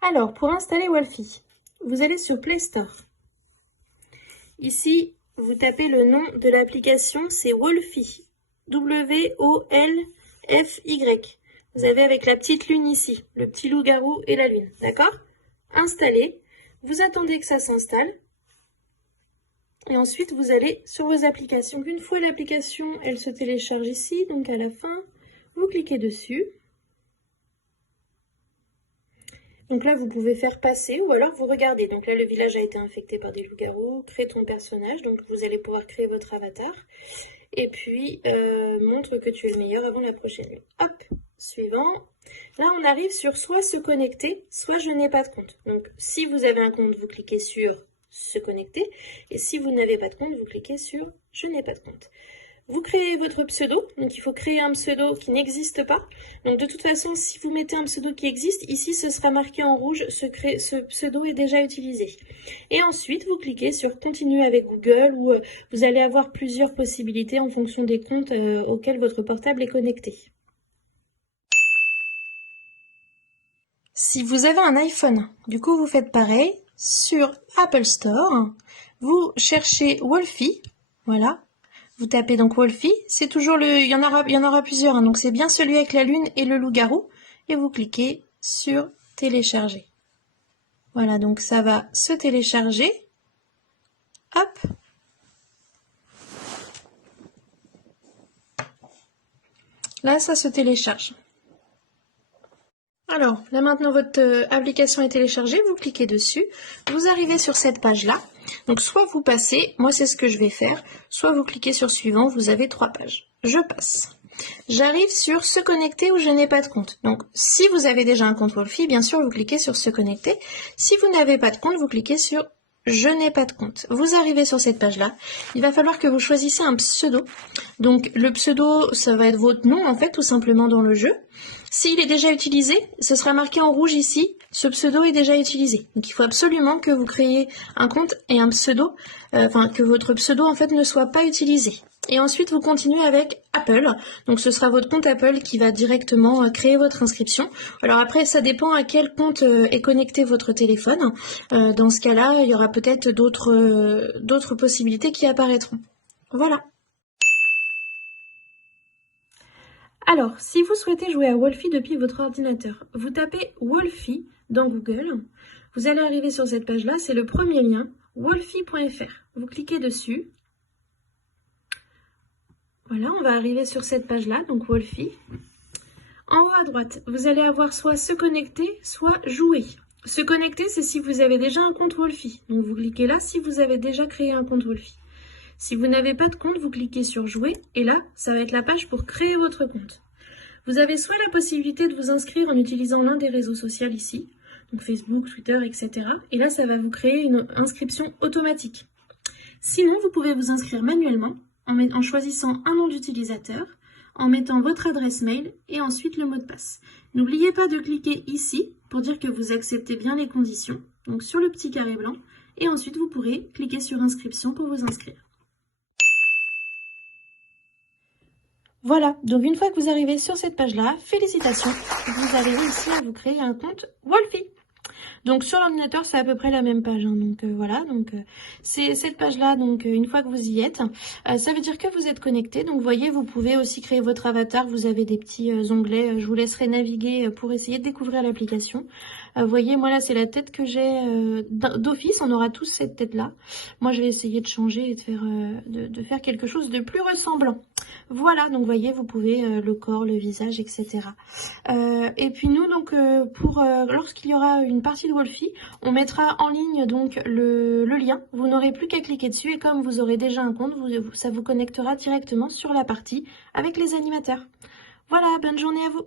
Alors, pour installer Wolfie, vous allez sur Play Store. Ici, vous tapez le nom de l'application, c'est Wolfie. W-O-L-F-Y. Vous avez avec la petite lune ici, le petit loup-garou et la lune, d'accord? Installez, vous attendez que ça s'installe. Et ensuite, vous allez sur vos applications. Une fois l'application, elle se télécharge ici, donc à la fin, vous cliquez dessus. Donc là, vous pouvez faire passer ou alors vous regardez. Donc là, le village a été infecté par des loups-garous. Crée ton personnage, donc vous allez pouvoir créer votre avatar. Et puis, montre que tu es le meilleur avant la prochaine nuit. Hop, suivant. Là, on arrive sur soit se connecter, soit je n'ai pas de compte. Donc, si vous avez un compte, vous cliquez sur se connecter. Et si vous n'avez pas de compte, vous cliquez sur je n'ai pas de compte. Vous créez votre pseudo, donc il faut créer un pseudo qui n'existe pas. Donc de toute façon, si vous mettez un pseudo qui existe, ici ce sera marqué en rouge, ce pseudo est déjà utilisé. Et ensuite, vous cliquez sur continuer avec Google où vous allez avoir plusieurs possibilités en fonction des comptes auxquels votre portable est connecté. Si vous avez un iPhone, du coup vous faites pareil, sur Apple Store, vous cherchez Wolfie, voilà. Vous tapez donc Wolfie, c'est toujours il y en aura plusieurs, hein, donc c'est bien celui avec la lune et le loup-garou, et vous cliquez sur télécharger. Voilà, donc ça va se télécharger. Hop. Là, ça se télécharge. Alors, là maintenant votre application est téléchargée, vous cliquez dessus, vous arrivez sur cette page-là. Donc soit vous passez, moi c'est ce que je vais faire, soit vous cliquez sur suivant, vous avez 3 pages. Je passe. J'arrive sur se connecter ou je n'ai pas de compte. Donc si vous avez déjà un compte Wolfie, bien sûr vous cliquez sur se connecter. Si vous n'avez pas de compte, vous cliquez sur je n'ai pas de compte. Vous arrivez sur cette page-là. Il va falloir que vous choisissez un pseudo. Donc le pseudo, ça va être votre nom en fait, tout simplement dans le jeu. S'il est déjà utilisé, ce sera marqué en rouge ici, ce pseudo est déjà utilisé. Donc il faut absolument que vous créiez un compte et un pseudo, que votre pseudo en fait ne soit pas utilisé. Et ensuite vous continuez avec Apple, donc ce sera votre compte Apple qui va directement créer votre inscription. Alors après ça dépend à quel compte est connecté votre téléphone. Dans ce cas-là, il y aura peut-être d'autres possibilités qui apparaîtront. Voilà. Alors, si vous souhaitez jouer à Wolfie depuis votre ordinateur, vous tapez Wolfie dans Google. Vous allez arriver sur cette page-là, c'est le premier lien, wolfie.fr. Vous cliquez dessus. Voilà, on va arriver sur cette page-là, donc Wolfie. En haut à droite, vous allez avoir soit se connecter, soit jouer. Se connecter, c'est si vous avez déjà un compte Wolfie. Donc vous cliquez là si vous avez déjà créé un compte Wolfie. Si vous n'avez pas de compte, vous cliquez sur jouer et là, ça va être la page pour créer votre compte. Vous avez soit la possibilité de vous inscrire en utilisant l'un des réseaux sociaux ici, donc Facebook, Twitter, etc. Et là, ça va vous créer une inscription automatique. Sinon, vous pouvez vous inscrire manuellement en choisissant un nom d'utilisateur, en mettant votre adresse mail et ensuite le mot de passe. N'oubliez pas de cliquer ici pour dire que vous acceptez bien les conditions, donc sur le petit carré blanc, et ensuite vous pourrez cliquer sur inscription pour vous inscrire. Voilà, donc une fois que vous arrivez sur cette page-là, félicitations, vous avez réussi à vous créer un compte Wolfie. Donc sur l'ordinateur, c'est à peu près la même page. Hein, donc voilà, donc c'est cette page-là. Donc une fois que vous y êtes, ça veut dire que vous êtes connecté. Donc vous voyez, vous pouvez aussi créer votre avatar. Vous avez des petits onglets. Je vous laisserai naviguer pour essayer de découvrir l'application. Vous voyez, moi là, c'est la tête que j'ai d'office. On aura tous cette tête-là. Moi, je vais essayer de changer et de faire quelque chose de plus ressemblant. Voilà, donc vous voyez, vous pouvez le corps, le visage, etc. Et puis nous, donc, lorsqu'il y aura une partie de Wolfie, on mettra en ligne donc le lien. Vous n'aurez plus qu'à cliquer dessus et comme vous aurez déjà un compte, ça vous connectera directement sur la partie avec les animateurs. Voilà, bonne journée à vous.